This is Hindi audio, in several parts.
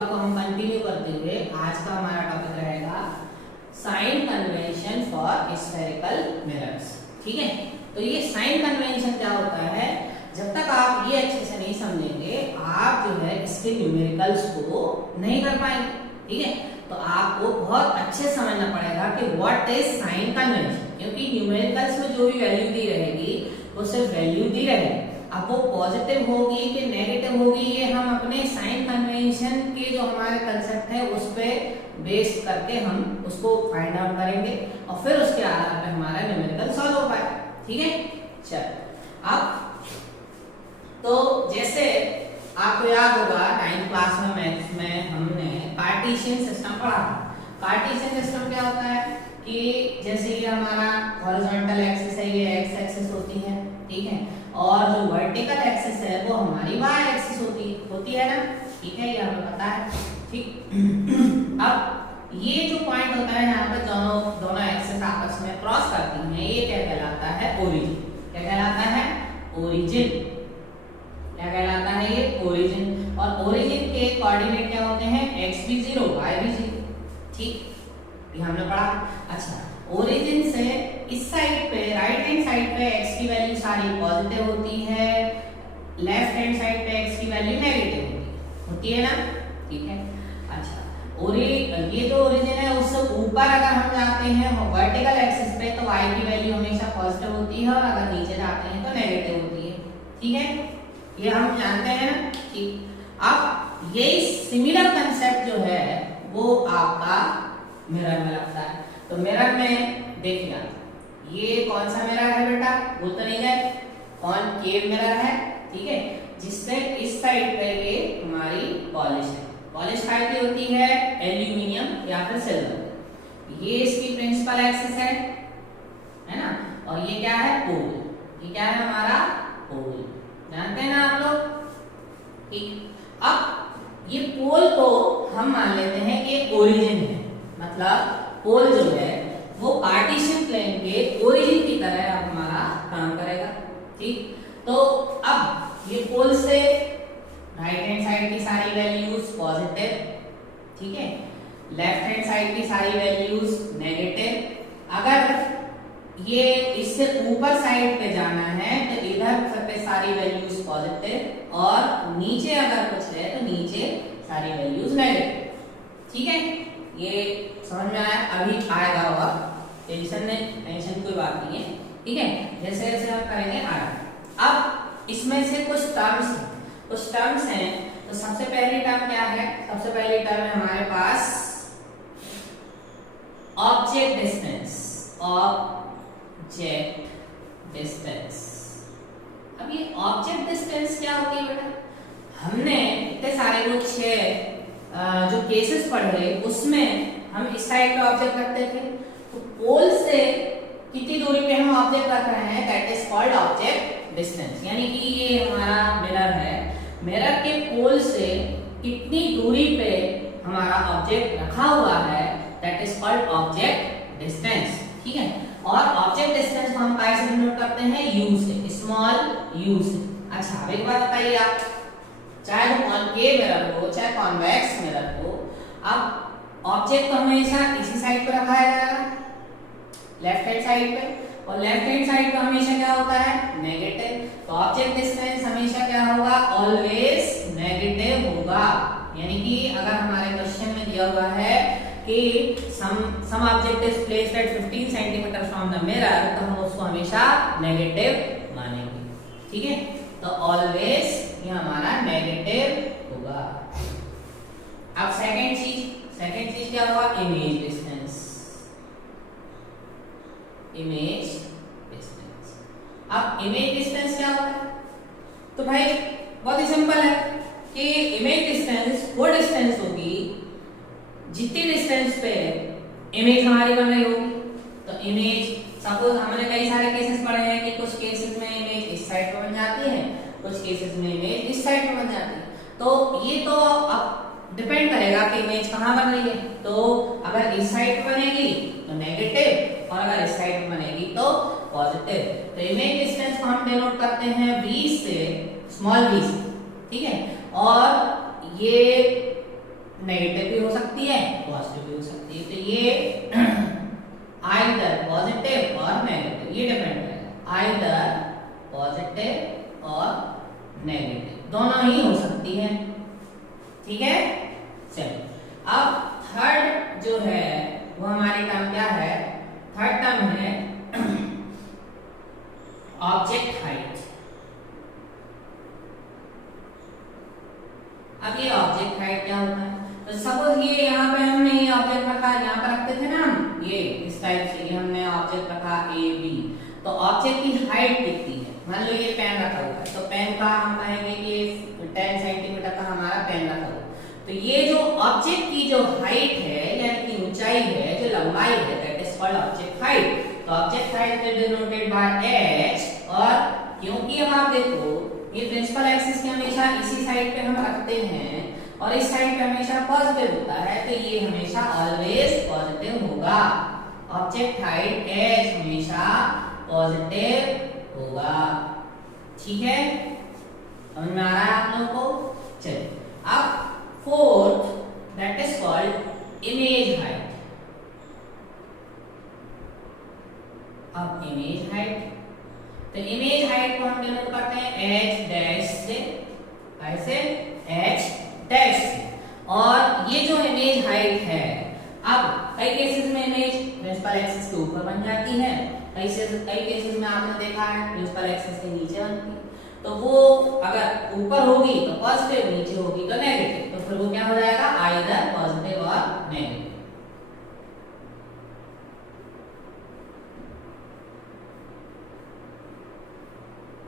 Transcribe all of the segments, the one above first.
को हम कंटिन्यू करते हुए आज का हमारा टॉपिक रहेगा sign convention for spherical mirrors. ठीक है, तो ये साइन कन्वेंशन क्या होता है, जब तक आप ये अच्छे से नहीं समझेंगे आप जो है इसके न्यूमेरिकल्स को नहीं कर पाएंगे। ठीक है, तो आपको बहुत अच्छे से समझना पड़ेगा कि व्हाट इज साइन कन्वेंशन, क्योंकि न्यूमेरिकल्स में जो भी वैल्यू दी रहेगी वो सिर्फ वैल्यू दी रहेगी। अब वो पॉजिटिव होगी कि नेगेटिव होगी ये हम अपने साइन कन्वेंशन के जो हमारे कंसेप्ट है उस पे बेस करके हम उसको फाइंड आउट करेंगे और फिर उसके आधार पे हमारा न्यूमेरिकल सॉल्व हो पाएगा। ठीक है, चल अब तो जैसे आपको याद होगा 9th क्लास में मैथ्स में हमने पार्टीशन सिस्टम पढ़ा। पार्टीशन सिस्टम क्या होता है कि जैसे ये हमारा हॉरिजॉन्टल एक्सिस है, ये एक्स एक्सिस होती है। ठीक है, और जो वर्टिकल एक्सिस है वो हमारी वाई एक्सिस होती है ना। ठीक है, ये हमें पता है। ठीक अब ये जो पॉइंट होता है यहाँ पे दोनों एक्सिस आपस में क्रॉस करती हैं, ये क्या कहलाता है, ओरिजिन। क्या कहलाता है, ओरिजिन। क्या कहलाता है ये, ओरिजिन। और ओरिजिन के कोऑर्डिनेट क्या होते हैं, x भी 0 y भी 0। ठीक, ये हमने पढ़ा। अच्छा, ओरिजिन से इस साइड पे राइट हैंड साइड पे x की वैल्यू सारी पॉजिटिव होती है, लेफ्ट हैंड साइड पे x की वैल्यू नेगेटिव होती है ना। ठीक है, अच्छा ये जो ओरिजिन है उससे ऊपर अगर हम जाते हैं वर्टिकल एक्सिस पे तो y की वैल्यू हमेशा पॉजिटिव होती है और अगर नीचे जाते हैं तो नेगेटिव होती है। ठीक है, ये हम जानते हैं ना। ठीक, अब यही सिमिलर कंसेप्ट जो है वो आपका मिरर में लगता है। तो मिरर में देखिए ये कौन सा मिरर है बेटा, वो तो नहीं है, कॉनकेव मिरर है। ठीक है, जिससे इस साइड पे ये हमारी पॉलिश है। पॉलिश टाइप की होती है एल्यूमिनियम या फिर सिल्वर। ये इसकी प्रिंसिपल एक्सिस है ना, और ये क्या है, पोल। ये क्या है हमारा, पोल। जानते हैं ना आप लोग। ठीक, अब ये पोल को हम मान लेते हैं कि ओरिजिन है, मतलब पोल जो है वो पार्टीशन प्लेन के ओरिजिन की तरह अब हमारा काम करेगा। ठीक, तो अब ये पोल से राइट हैंड साइड की सारी वैल्यूज पॉजिटिव, ठीक है, लेफ्ट हैंड साइड की सारी वैल्यूज नेगेटिव। अगर ये इससे ऊपर साइड पे जाना है तो इधर पे सारी वैल्यूज पॉजिटिव और नीचे अगर कुछ है तो नीचे सारी वैल्यूज नेगेटिव। ठीक है, ये समझ में आया, अभी आएगा होगा, टेंशन कोई बात नहीं है। ठीक है, जैसे जैसे हम करेंगे आएगा। अब इसमें से कुछ टर्म्स हैं। तो सबसे पहली टर्म क्या है, सबसे पहली टर्म है हमारे पास ऑब्जेक्ट डिस्टेंस। Object distance. अब ये ऑब्जेक्ट डिस्टेंस क्या होती है बेटा, हमने इतने सारे वो 6 जो केसेस पढ़े उसमें हम इस साइड पे ऑब्जेक्ट रखते थे, तो पोल से कितनी दूरी पे हम ऑब्जेक्ट रख रहे हैं, that is called object distance. यानी कि ये हमारा मिरर है, मिरर के पोल से कितनी दूरी पे हमारा ऑब्जेक्ट रखा हुआ है, that is called object distance. ठीक है, और ऑब्जेक्ट डिस्टेंस को हम कैसे डिनोट करते हैं, u से, स्मॉल u से। अच्छा, अब एक बात बताइए आप, चाहे कॉनकेव मिरर हो चाहे कॉन्वेक्स मिरर हो, अब ऑब्जेक्ट तो हमेशा इसी साइड पे रखा जाएगा, लेफ्ट हैंड साइड पे, और लेफ्ट हैंड साइड पे हमेशा क्या होता है, नेगेटिव। तो ऑब्जेक्ट डिस्टेंस हमेशा क्या होगा, ऑलवेज नेगेटिव होगा। यानी कि अगर हमारे क्वेश्चन में दिया हुआ है कि some object is placed at 15 centimetre from the mirror, तो हम उसको हमेशा नेगेटिव मानेंगे। ठीक है, तो ऑलवेज ये हमारा नेगेटिव होगा। अब सेकंड चीज क्या हुआ, इमेज डिस्टेंस। Image distance. अब इमेज डिस्टेंस क्या होता है, तो भाई बहुत ही सिंपल है कि इमेज डिस्टेंस वो डिस्टेंस होगी जितनी डिस्टेंस पे इमेज हमारी बन रही होगी। तो इमेज, सपोज हमने कई सारे केसेस पढ़े हैं कि कुछ केसेस में इमेज इस साइड पे बन जाती है, कुछ केसेस में इमेज इस साइड पे बन जाती है। तो ये तो अब डिपेंड करेगा कि इमेज कहाँ बन रही है। तो अगर इस साइड पे बनेगी तो नेगेटिव और अगर इस साइड पे बनेगी तो पॉजिटिव। तो इमेज डिस्टेंस को हम डिनोट करते हैं v से, स्मॉल v से। ठीक है, और ये 15 सेंटीमीटर फ्रॉम द मिरर, तो हम उसको हमेशा नेगेटिव मानेंगे। ठीक है, तो ऑलवेज ये हमारा नेगेटिव होगा। अब सेकंड चीज क्या हुआ, इमेज डिस्टेंस। Image distance. अब इमेज डिस्टेंस क्या होता है, तो भाई बहुत ही सिंपल है कि नेगेटिव भी हो सकती है, पॉजिटिव भी हो सकती है। तो ये आइदर पॉजिटिव और नेगेटिव, ये डिपेंड करेगा, आइदर पॉजिटिव और नेगेटिव दोनों ही हो सकती है। ठीक है, चलो अब थर्ड जो है वो हमारी टर्म क्या है, थर्ड टर्म है ऑब्जेक्ट हाइट। अब ये ऑब्जेक्ट हाइट क्या होता है, तो सपोज ये यहाँ पे हमने ये ऑब्जेक्ट रखा, यहाँ पर रखते थे ना हम ये इस टाइप से, ये हमने ऑब्जेक्ट रखा ए बी, तो ऑब्जेक्ट की हाइट कितनी है, मान लो ये पेन रखा हुआ है, तो पेन का हम कहेंगे कि 10 सेंटीमीटर का हमारा पेन रखा हुआ, तो ये जो ऑब्जेक्ट की जो हाइट है यानी कि ऊंचाई है, जो लंबाई है, that is called object height. तो object height is denoted by h, और क्योंकि अब आप देखो ये प्रिंसिपल एक्सिस के हमेशा इसी साइड पे हम रखते हैं और इस साइड पे हमेशा पॉजिटिव होता है, तो ये हमेशा ऑलवेज पॉजिटिव होगा। ऑब्जेक्ट हाइट h हमेशा पॉजिटिव होगा। ठीक है, समझ में आ रहा है आप लोगों को? चलिए अब fourth, that is called image height. अब इमेज हाइट, तो इमेज हाइट को हम डिनोट करते हैं h डैश से, कैसे, h डैश से। और ये जो इमेज हाइट है, अब कई केसेस में इमेज प्रिंसिपल एक्सिस के ऊपर बन जाती है, कई केसेस में आपने देखा है प्रिंसिपल एक्सिस के नीचे बनती है। तो वो अगर ऊपर होगी तो पॉजिटिव, नीचे होगी तो नेगेटिव, तो फिर वो क्या हो जाएगा, आइदर पॉजिटिव और नेगेटिव।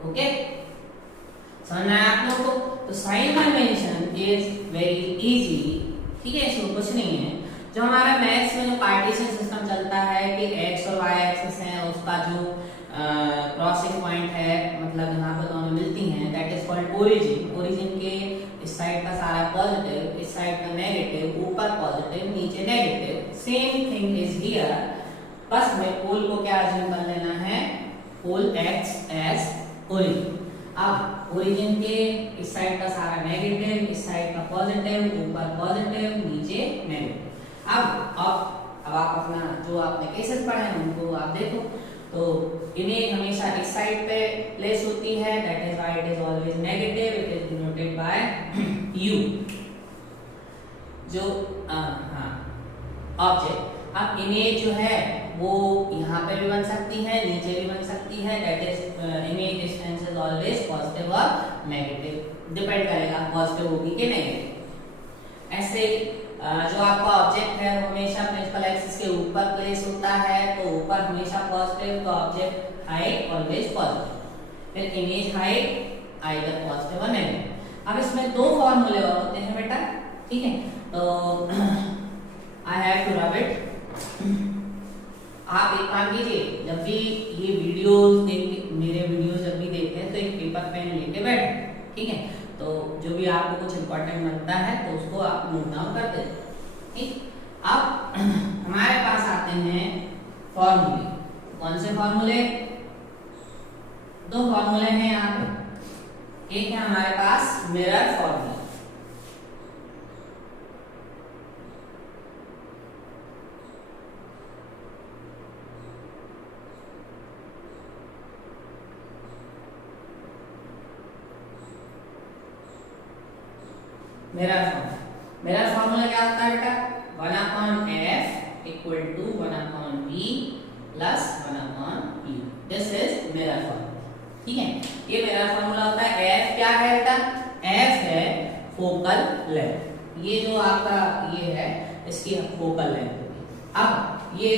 ओके, समझ में आया आप लोगों को? तो sign convention is very easy. ठीक है, इसमें कुछ नहीं है। जो हमारा मैथ्स में जो पार्टीशन सिस्टम चलता है कि एक्स और वाई एक्सिस है, उसका जो क्रॉसिंग पॉइंट है, मतलब जहाँ पर दोनों मिलती हैं, that is called origin. Origin के इस साइड का सारा पॉजिटिव, इस साइड का नेगेटिव, ऊपर पॉजिटिव नीचे negative, same thing is here. बस में पोल को क्या अज्यूम कर लेना है, पोल एक्स एज ओरिजिन। अब ओरिजिन के इस साइड का सारा नेगेटिव, इस साइड का पॉजिटिव, ऊपर पॉजिटिव नीचे नेगेटिव। अब आप अपना जो आपने केसेस पढ़े हैं उनको आप देखो, तो इमेज हमेशा इस साइड पे प्लेस होती है, that is why it is always negative, it is denoted bye u। जो ऑब्जेक्ट, अब इमेज जो है वो यहाँ पे भी बन सकती है, नीचे भी बन सकती है, that is image distance is always positive और नेगेटिव, डिपेंड करेगा पॉजिटिव होगी कि नेगेटिव। ऐसे जो आपका ऑब्जेक्ट है वो हमेशा प्रिंसिपल एक्सिस के ऊपर प्लेस होता है, तो ऊपर हमेशा पॉजिटिव, तो ऑब्जेक्ट हाइट ऑलवेज पॉजिटिव। फिर इमेज हाइट आइदर पॉजिटिव और नेगेटिव। अब इसमें दो फॉर्मूले और होते हैं बेटा, ठीक है, तो I have to rub it. आप एक काम कीजिए, जब भी ये वीडियोस देख, मेरे वीडियोस जब भी देखते हैं तो एक पेपर पेन लेके बैठे, ठीक है, तो जो भी आपको कुछ इम्पोर्टेंट लगता है तो उसको आप नोट डाउन कर देते, ठीक। अब हमारे पास आते हैं फॉर्मूले। कौन से फॉर्मूले? दो फॉर्मूले हैं यहाँ पे। एक है हमारे पास मिरर फॉर्मूला, मिरर फॉर्मूला क्या होता है बेटा, 1/f equal to 1/v plus 1/u। This is mirror formula, ठीक है। ये मिरर फॉर्मूला होता है। f क्या है बेटा? f है फोकल लेंथ। ये जो आपका ये है इसकी फोकल लेंथ होगी। अब ये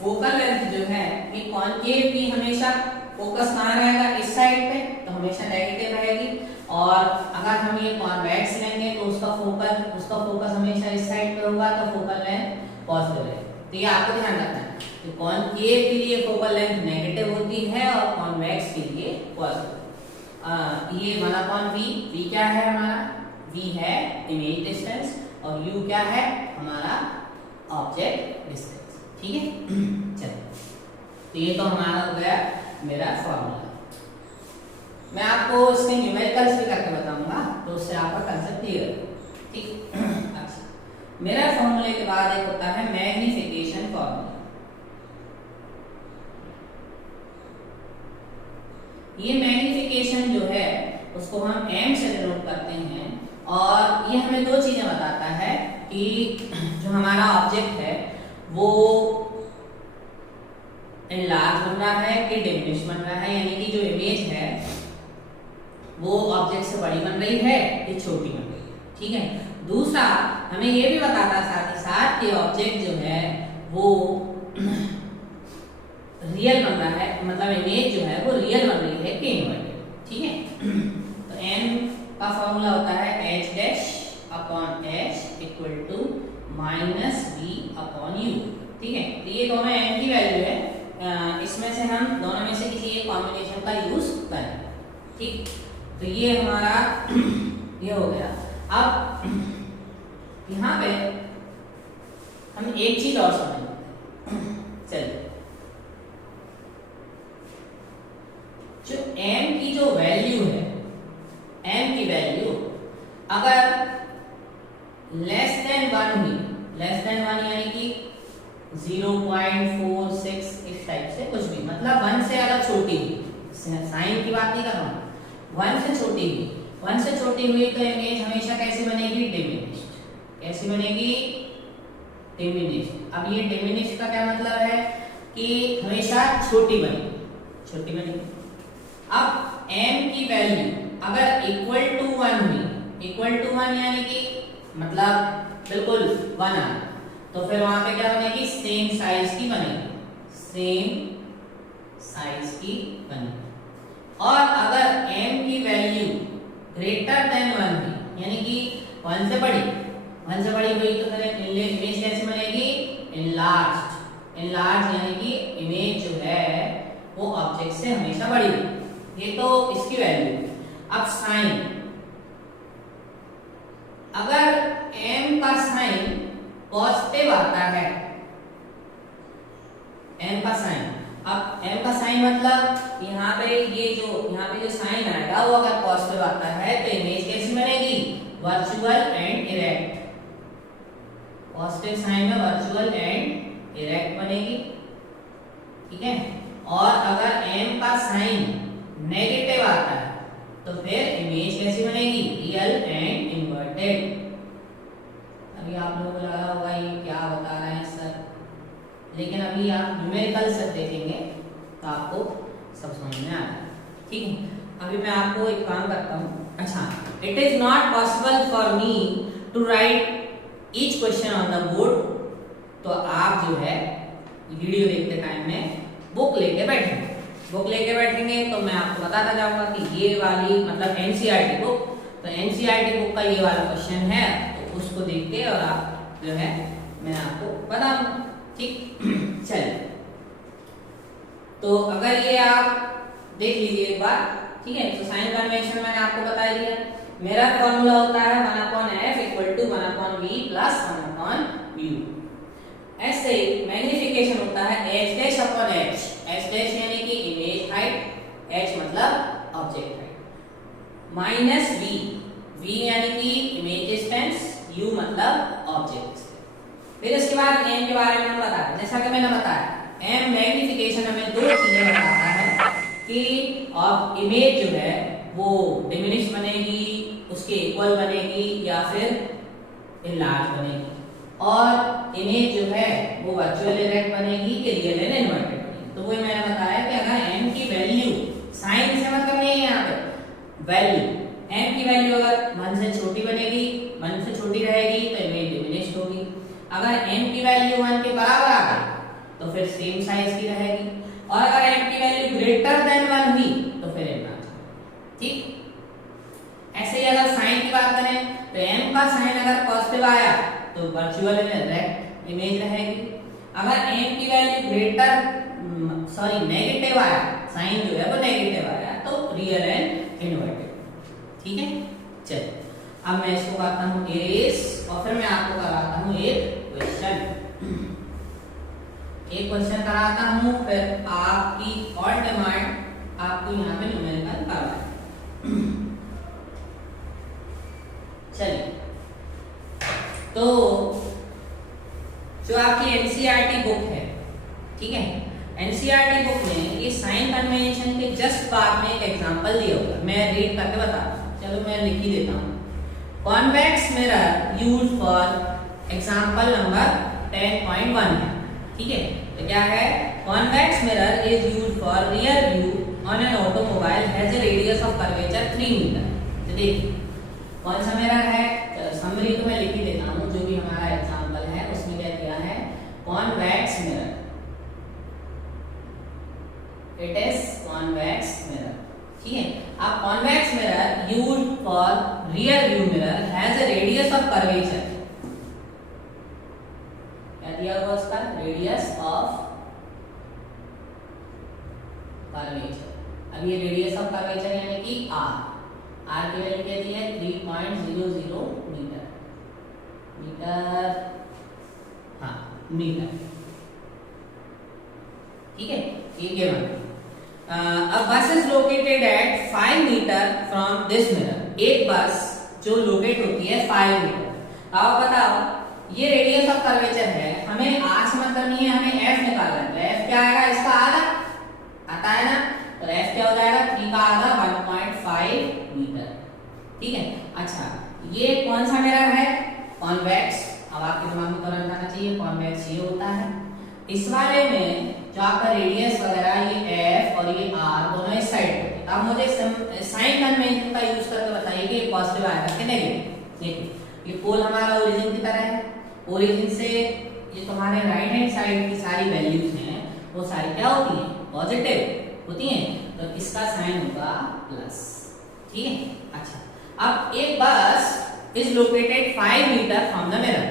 फोकल लेंथ जो है ये कॉन्केव की हमेशा फोकस कहाँ रहेगा? इस साइड पे, तो हमेशा नेगेटिव रहेगी। और अगर हम ये कॉन्वेक्स लेंगे तो उसका फोकस हमेशा इस साइड पे होगा, तो फोकल लेंथ पॉजिटिव है। तो ये आपको ध्यान रखना है। तो कॉन्केव के लिए फोकल लेंथ नेगेटिव होती है और कॉन्वेक्स के लिए पॉजिटिव। ये 1/v, v क्या है हमारा? v है इमेज डिस्टेंस और u क्या है हमारा ऑब्जेक्ट डिस्टेंस, ठीक है। चलो, तो ये तो हमारा हो गया मेरा फॉर्मूला। मैं आपको इसके न्यूमेरिकल्स भी करके बताऊंगा, तो उससे आपका कंसेप्ट क्लियर है, ठीक। अच्छा, मिरर फॉर्मूले के बाद एक होता है मैग्निफिकेशन फॉर्मूला। ये मैग्निफिकेशन जो है उसको हम m से डिनोट करते हैं और ये हमें दो चीजें बताता है कि जो हमारा ऑब्जेक्ट है वो एनलार्ज बन रहा है कि डिमिनिश बन रहा है, यानी कि जो इमेज है वो ऑब्जेक्ट से बड़ी बन रही है कि छोटी बन रही है। ठीक है, दूसरा हमें ये भी बताता साथ ही साथ कि ऑब्जेक्ट जो है वो रियल बन रहा है, मतलब इमेज जो है वो रियल बन रही है कि इन्वर्टेड। ठीक है, तो m का फॉर्मूला होता है h dash upon h equal to minus v upon u। ठीक है, तो ये दोनों m की वैल्यू है, इसमें से हम दोनों में से किसी एक कॉम्बिनेशन का यूज करें। ठीक, तो ये हमारा ये हो गया। अब यहाँ पे हम एक चीज और समझ लेते हैं। चलिए, जो m की जो वैल्यू है, m की वैल्यू अगर लेस देन 1 हुई, लेस देन 1 यानी कि 0.46 इस टाइप से कुछ भी, मतलब 1 से अगर छोटी हुई, साइन की बात नहीं कर रहा हूँ, 1 से छोटी हुई, 1 से छोटी हुई तो इमेज हमेशा कैसी बनेगी? डिमिनिश्ड। कैसी बनेगी? डिमिनिश्ड। अब ये डिमिनिश्ड का क्या मतलब है कि हमेशा छोटी बनेगी, छोटी बनेगी। अब m की वैल्यू अगर इक्वल टू 1 हुई, इक्वल टू 1 यानी कि मतलब बिल्कुल 1 आ, तो फिर वहां पे क्या बनेगी? सेम साइज की बनेगी, सेम साइज की बनेगी। और अगर m की वैल्यू ग्रेटर देन 1 हुई, यानी कि 1 से बड़ी, 1 से बड़ी हुई तो फिर इमेज कैसी बनेगी? एनलार्ज्ड। एनलार्ज यानी कि इमेज जो है वो ऑब्जेक्ट से हमेशा बड़ी हुई। ये तो इसकी वैल्यू। अब साइन, अगर m का साइन पॉजिटिव आता है, m का साइन, अब m का साइन मतलब यहाँ पे ये जो साइन आएगा वो अगर पॉजिटिव आता है तो इमेज कैसी बनेगी? Virtual and erect. Positive sign में वर्चुअल एंड इरेक्ट बनेगी। ठीक है, और अगर m का साइन नेगेटिव आता है तो फिर इमेज कैसी बनेगी? Real and inverted. अभी आप लोगों को लगा होगा ये क्या बता रहे हैं सर, लेकिन अभी आप न्यूमेरिकल से देखेंगे तो आपको सब समझ में आ जाएगा। ठीक है, अभी मैं आपको एक काम करता हूँ। अच्छा, it is not possible for me to write each question on the board, तो आप जो है वीडियो देखते टाइम में बुक लेके बैठेंगे। बुक लेके बैठेंगे तो मैं आपको बताता जाऊंगा कि ये वाली मतलब एनसीईआरटी बुक, तो एनसीईआरटी बुक का ये वाला क्वेश्चन है तो उसको देख के और आप जो है मैं आपको बताऊंगा। ठीक, चलिए, तो अगर ये आप देख लीजिए एक बार। ठीक है, तो साइन कन्वेंशन मैंने आपको बता दिया। मेरा फॉर्मूला होता है 1/f equal to 1/v plus 1/u। ऐसे मैग्निफिकेशन होता है h dash upon h। h dash यानी कि इमेज हाइट, h मतलब object height, minus v, v यानी कि इमेज डिस्टेंस, u मतलब ऑब्जेक्ट। फिर इसके बाद m के बारे में हम बताते हैं। जैसा कि मैंने बताया, m मैग्निफिकेशन हमें दो चीजें बताता है कि इमेज जो है वो डिमिनिश बनेगी, उसके इक्वल बनेगी या फिर इनलार्ज बनेगी, और इमेज जो है वो वर्चुअल इरेक्ट बनेगी कि रियल एंड इन्वर्टेड बनेगी। तो वही मैंने बताया कि अगर m की वैल्यू, साइन से मतलब नहीं है यहाँ पे, वैल्यू m की वैल्यू अगर 1 से छोटी बनेगी, 1 से छोटी रहेगी तो इमेज डिमिनिश्ड होगी। अगर m की वैल्यू 1 के बराबर आ गई तो फिर सेम साइज की रहेगी, और अगर m की वैल्यू ग्रेटर देन 1 हुई तो फिर इनलार्ज। ठीक, ऐसे ही अगर साइन की बात करें तो m का साइन अगर पॉजिटिव आया तो वर्चुअल इरेक्ट इमेज रहेगी। अगर m की वैल्यू नेगेटिव आया, साइन जो है वो नेगेटिव आया तो रियल एंड इन्वर्टेड। ठीक है, चलिए अब मैं इसको करता हूँ एरेस और फिर मैं आपको कराता हूँ एक क्वेश्चन कराता हूँ, फिर आपकी और डिमांड आपको यहाँ पे न्यूमेरिकल करना है। चलिए, तो जो आपकी एनसीईआरटी बुक है, ठीक है, एनसीईआरटी बुक में ये साइन कन्वेंशन के जस्ट बाद में एक एग्जांपल दिया हुआ है, मैं रीड करके बताता हूँ। चलो मैं लिख ही देता हूँ। Convex mirror used for example number 10.1 है, ठीक है। तो क्या है, convex mirror is used for rear view on an automobile has a radius of curvature 3 metre. तो देखिए कौन सा मिरर है, समरी तो मैं लिख ही देता हूँ, जो भी हमारा एग्जांपल है उसमें क्या दिया है, convex mirror, it is convex mirror, ठीक है। अब convex mirror used for rear view mirror has a radius of curvature, क्या दिया हुआ उसका, रेडियस ऑफ कर्वेचर। अब ये रेडियस ऑफ कर्वेचर यानी कि आर की वैल्यू क्या दी है, 3.00 मीटर, हाँ मीटर, ठीक है, ये गिवन। अब bus is located at 5 metre from this mirror, एक बस जो लोकेट होती है 5 मीटर। अब बताओ ये रेडियस ऑफ कर्वेचर है, हमें आर से मतलब नहीं है, हमें एफ निकालना है। तो एफ क्या आएगा, इसका आधा आता है ना, तो एफ क्या हो जाएगा, 3 का आधा 1.5 मीटर, ठीक है। अच्छा ये कौन सा मिरर है, कॉन्वेक्स। अब आपके दिमाग में तुरंत आना चाहिए कॉन्वेक्स ये होता है। इस वाले में जो आपका रेडियस वगैरह ये एफ और ये आर दोनों इस साइड पे, अब मुझे साइन कन्वेंशन का यूज करके बताइए कि ये पॉजिटिव आएगा कि नेगेटिव। देखिए ये पोल हमारा ओरिजिन की तरह है, ओरिजिन से ये तुम्हारे राइट हैंड साइड की सारी वैल्यूज हैं वो सारी क्या होती हैं, पॉजिटिव होती हैं, तो इसका साइन होगा प्लस, ठीक है। अच्छा अब एक bus is located 5 metre from the mirror,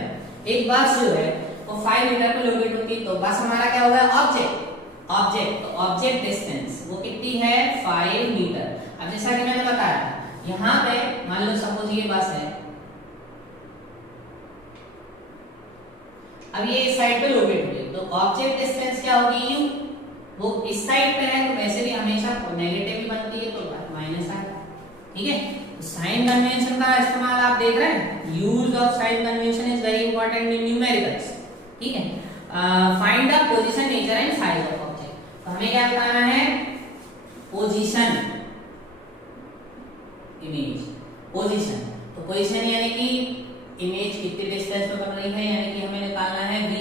एक बस जो है वो 5 मीटर पे लोकेट होती है, तो बस हमारा क्या होगा, ऑब्जेक्ट, तो ऑब्जेक्ट डिस्टेंस वो कितनी है, 5 मीटर। अब जैसा कि मैंने बताया यहाँ पे मान लो सपोज ये बस है, अब ये इस साइड पे लोकेट हो गई, तो ऑब्जेक्ट डिस्टेंस क्या होगी, यू, वो इस साइड पे है तो वैसे भी हमेशा नेगेटिव ही बनती है, तो माइनस आएगा, ठीक है। तो साइन कन्वेंशन का इस्तेमाल आप देख रहे हैं, use of sine convention is very important in numericals, ठीक है। Find the position, nature and size of object, तो हमें क्या बताना है, पोजीशन, इमेज, पोजीशन, तो पोजीशन यानी कि इमेज कितने डिस्टेंस पे बन रही है, यानी कि हमें निकालना है v,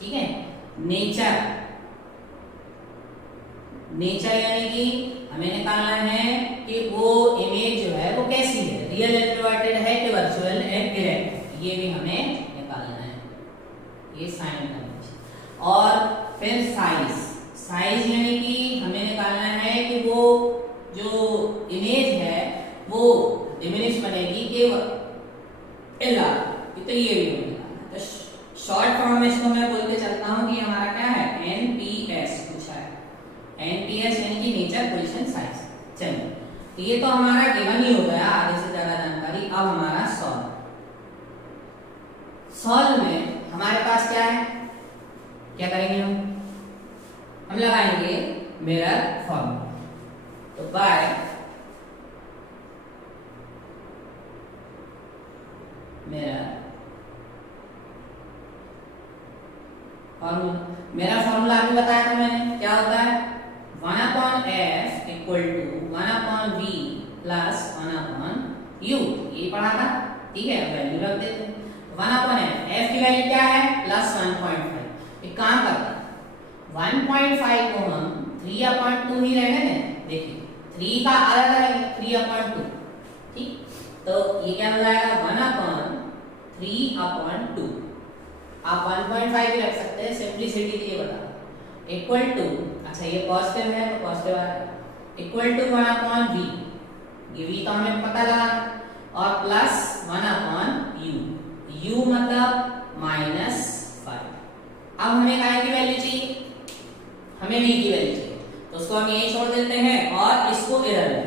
ठीक है। नेचर, नेचर यानी कि हमें निकालना है कि वो इमेज जो है वो कैसी है, रियल इंट्रोवर्टेड है कि वर्चुअल है डायरेक्ट, ये भी हमें निकालना है, ये साइन कन्वेंशन। और फिर साइज, साइज यानी कि हमें निकालना है कि वो जो इमेज है वो डिमिनिश बनेगी कि तो ये भी निकालना है। तो शॉर्ट फॉर्म में इसको मैं बोल के चलता हूं कि हमारा क्या है, एनपीएस पूछा है, एनपीएस यानी कि नेचर, पोजीशन, साइज। चलिए तो ये तो हमारा गिवन ही हो गया, आधे से ज्यादा जानकारी। अब हमारा सॉल्व, सॉल्व में हमारे पास क्या है, क्या करेंगे हम लगाएंगे मिरर फॉर्मूला, तो बाय मिरर फॉर्मूला, मेरा फॉर्मूला अभी बताया था मैंने, क्या होता है, 1/f equal to 1/v plus 1/u, ये पढ़ा था, ठीक है। वैल्यू रख देते हैं, 1/f, f की वैल्यू क्या है, प्लस 1.5। एक काम करते हैं, 1.5 को हम 3/2 ही रहने दें, देखिए 3 का आधा करेंगे 3/2, ठीक। तो ये क्या हो जाएगा, 1/3/2, आप 1.5 भी रख सकते हैं, सिंपलिसिटी के लिए बता, इक्वल टू, अच्छा ये पॉजिटिव है तो पॉजिटिव आएगा, इक्वल टू 1/v, ये v तो हमें पता लगा, और प्लस 1/u, u मतलब -5। अब हमें काय की वैल्यू चाहिए, हमें v की वैल्यू चाहिए, तो उसको हम यही छोड़ देते हैं और इसको इधर ले,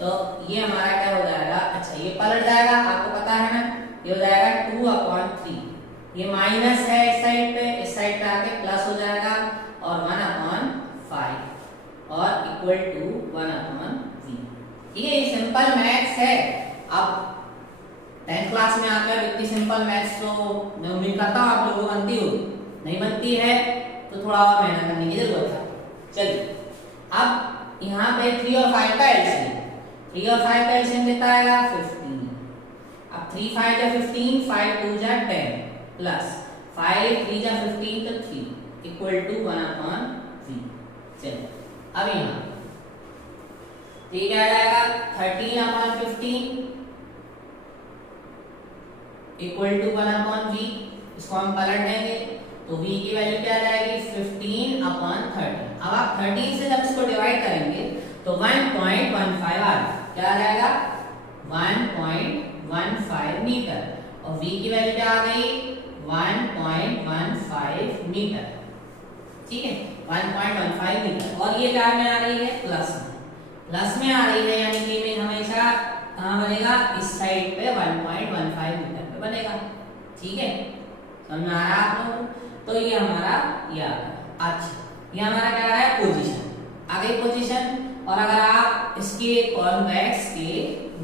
तो ये हमारा क्या हो जाएगा, अच्छा ये पलट जाएगा, आपको पता है ना, ये हो जाएगा 2/3, ये माइनस है इस साइड पे आके प्लस हो जाएगा, और 1/5 और इक्वल टू 1/v, ठीक है। ये सिंपल मैथ्स है। अब 10th क्लास में आकर इतनी सिंपल मैथ्स तो मैं उम्मीद करता हूँ आप लोगों को बनती होगी, नहीं बनती है तो थोड़ा और मेहनत करने की जरूरत है। चलिए अब यहाँ पे 3 और 5 का एलसीएम, 3 और 5 का एलसीएम कितना आएगा 15। अब 3 5 जा 15, 5 2 जा 10 प्लस 5 3 जा 15 तो 3 इक्वल टू 1/3। चलिए अब यहाँ ठीक क्या जाएगा 13/15 इक्वल टू 1/v। इसको हम पलट देंगे तो v की वैल्यू क्या जाएगी 15/13। अब आप 13 से जब इसको डिवाइड करेंगे तो 1.15 आ जाएगा। क्या आ जाएगा 1.15 मीटर और v की वैल्यू क्या आ गई 1.15 मीटर। ठीक है 1.15 मीटर और ये क्या में आ रही है प्लस में आ रही है, यानी कि इमेज हमेशा कहाँ बनेगा इस साइड पे 1.15 मीटर पे बनेगा। ठीक है समझ आ रहा है आप लोगों को। तो ये हमारा ये आ गया। अच्छा ये हमारा क्या है पोजीशन आ गई पोजीशन। और अगर आप इसके कॉन्वेक्स के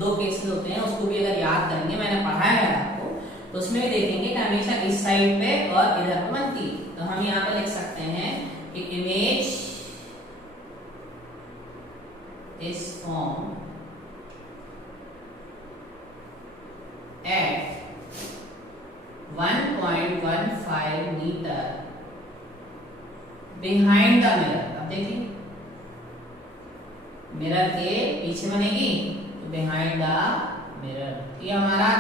2 केसेस होते हैं उसको भी अगर याद करेंगे, मैंने पढ़ाया है आपको, तो उसमें भी देखेंगे कि हमेशा इस साइड पे और इधर पे बनती। तो हम यहाँ पे लिख सकते हैं कि image is formed at 1.15 meter behind the mirror। अब देखिए मिरर के पीछे बनेगी तो बिहाइंड द मिरर। ये हमारा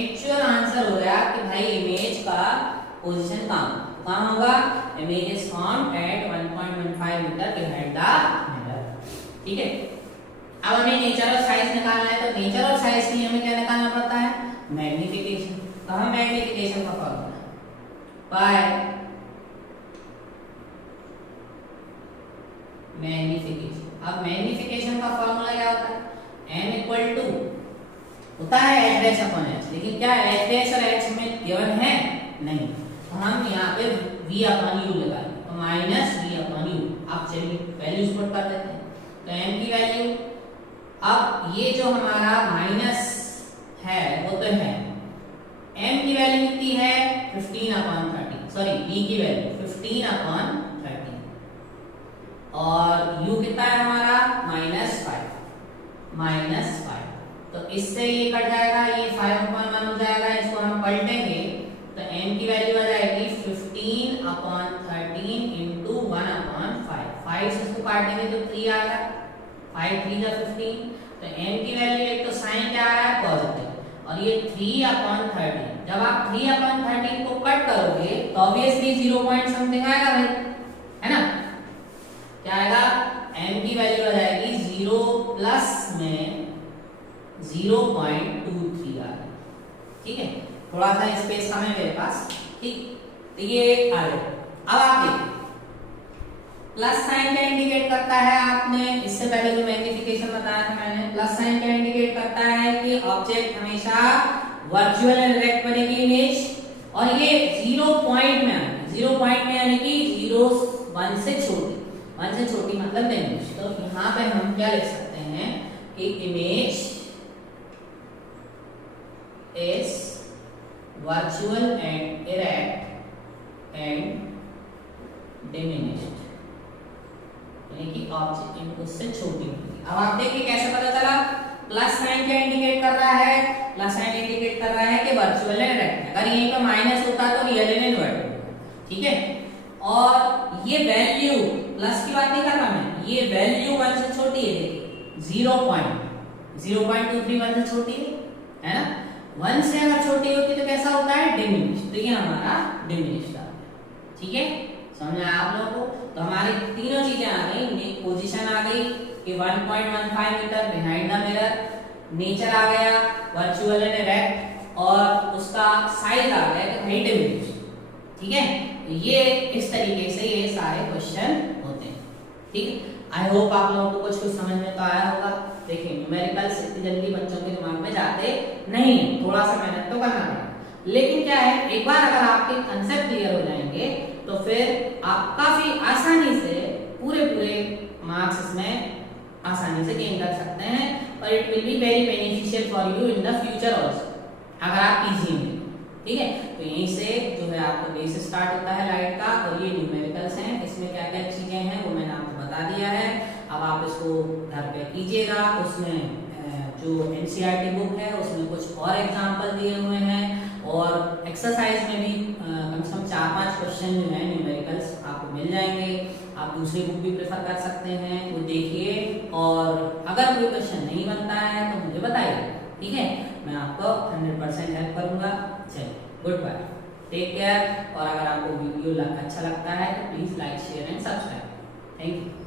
एक्चुअल आंसर हो गया कि भाई इमेज का पोजीशन कहाँ होगा। Image is formed at 1.15 metre behind the mirror. ठीक है अब हमें नेचर और साइज निकालना है। तो नेचर और साइज के लिए हमें क्या निकालना पड़ता है मैग्निफिकेशन। तो हम मैग्निफिकेशन का फॉर्मूला बाय मैग्निफिकेशन। अब मैग्निफिकेशन का फॉर्मूला क्या होता है m इक्वल टू होता है h डैश अपॉन h, लेकिन क्या h डैश और h में गिवन है नहीं, तो हम यहाँ पे v अपॉन u लगाएंगे तो माइनस v अपॉन u। आप चलिए वैल्यूज पुट कर देते हैं। तो m की वैल्यू अब ये जो हमारा माइनस है वो तो है, m की वैल्यू कितनी है 15/13, सॉरी v की वैल्यू 15/13 और u कितना है हमारा -5। तो इससे ये कट जाएगा, ये 5/1 हो जाएगा। इसको हम पलटेंगे तो m की वैल्यू आ जाएगी 15/13 इंटू 1/5। 5 से इसको काटेंगे तो 3 आएगा, 5 3 जा 15। तो m की वैल्यू एक तो साइन क्या आ रहा है पॉजिटिव और ये 3/13। जब आप 3/13 को कट करोगे तो ऑब्वियसली 0 पॉइंट समथिंग आएगा भाई, है ना। क्या आएगा m की वैल्यू आ जाएगी 0 प्लस में 0.23 आ गई। ठीक है थोड़ा सा स्पेस कम है मेरे पास। ठीक तो ये आ गया। अब आप देखिए प्लस साइन क्या इंडिकेट करता है, आपने इससे पहले जो मैग्निफिकेशन बताया था मैंने, प्लस साइन क्या इंडिकेट करता है कि ऑब्जेक्ट हमेशा वर्चुअल एंड डायरेक्ट बनेगी इमेज और ये 0 पॉइंट में आएगी। 0 पॉइंट में यानी कि 0 1 से छोटी, 1 से छोटी मतलब इमेज। तो यहाँ पे हम क्या लिख सकते हैं कि image is virtual and erect and diminished, यानी कि ऑब्जेक्ट इनपुट से छोटी होगी। अब आप देखिए कैसे पता चला, प्लस साइन क्या इंडिकेट कर रहा है, प्लस साइन इंडिकेट कर रहा है कि वर्चुअल एंड डायरेक्ट। अगर यहीं पे माइनस होता तो रियल एंड इनवर्टेड होता। ठीक है और ये वैल्यू प्लस की बात नहीं कर रहा मैं, ये वैल्यू 1 से छोटी है। देखिए 0.23 1 से छोटी है ना। 1 से अगर छोटी होती तो कैसा होता है डिमिनिश। तो ये हमारा डिमिनिश आ गया। ठीक है समझ आया आप लोगों को। तो हमारी तीनों चीजें आ गई, पोजीशन आ गई कि 1.15 metre behind the mirror, nature आ गया वर्चुअल एंड डायरेक्ट और उसका साइज आ गया कि भाई डिमिनिश। ठीक है ये इस तरीके से ये सारे क्वेश्चन होते हैं। ठीक है आई होप आप लोगों को कुछ समझ में तो आया होगा। देखिए न्यूमेरिकल्स इतनी जल्दी बच्चों के दिमाग में जाते नहीं, थोड़ा सा मेहनत तो करना पड़ेगा। लेकिन क्या है एक बार अगर आपके कंसेप्ट क्लियर हो जाएंगे तो फिर आप काफी आसानी से पूरे मार्क्स इसमें आसानी से गेन कर सकते हैं और it will be very beneficial for you in the future also, अगर आप पीजी में, ठीक है। तो यहीं से जो है आपका बेस स्टार्ट होता है लाइट का, और ये न्यूमेरिकल्स हैं, इसमें क्या क्या चीजें हैं वो मैंने आपको बता दिया है। अब आप इसको घर पे कीजिएगा, उसमें जो एनसीईआरटी बुक है उसमें कुछ और एग्जाम्पल दिए हुए हैं, और एक्सरसाइज में भी कम से कम 4-5 क्वेश्चन जो है न्यूमेरिकल्स आपको मिल जाएंगे। आप दूसरी बुक भी प्रेफर कर सकते हैं, वो देखिए, और अगर कोई क्वेश्चन नहीं बनता है तो मुझे बताइए, ठीक है, मैं आपको 100% हेल्प करूंगा। चलिए, गुड बाय, टेक केयर। और अगर आपको वीडियो अच्छा लगता है तो please like, share and subscribe. Thank you.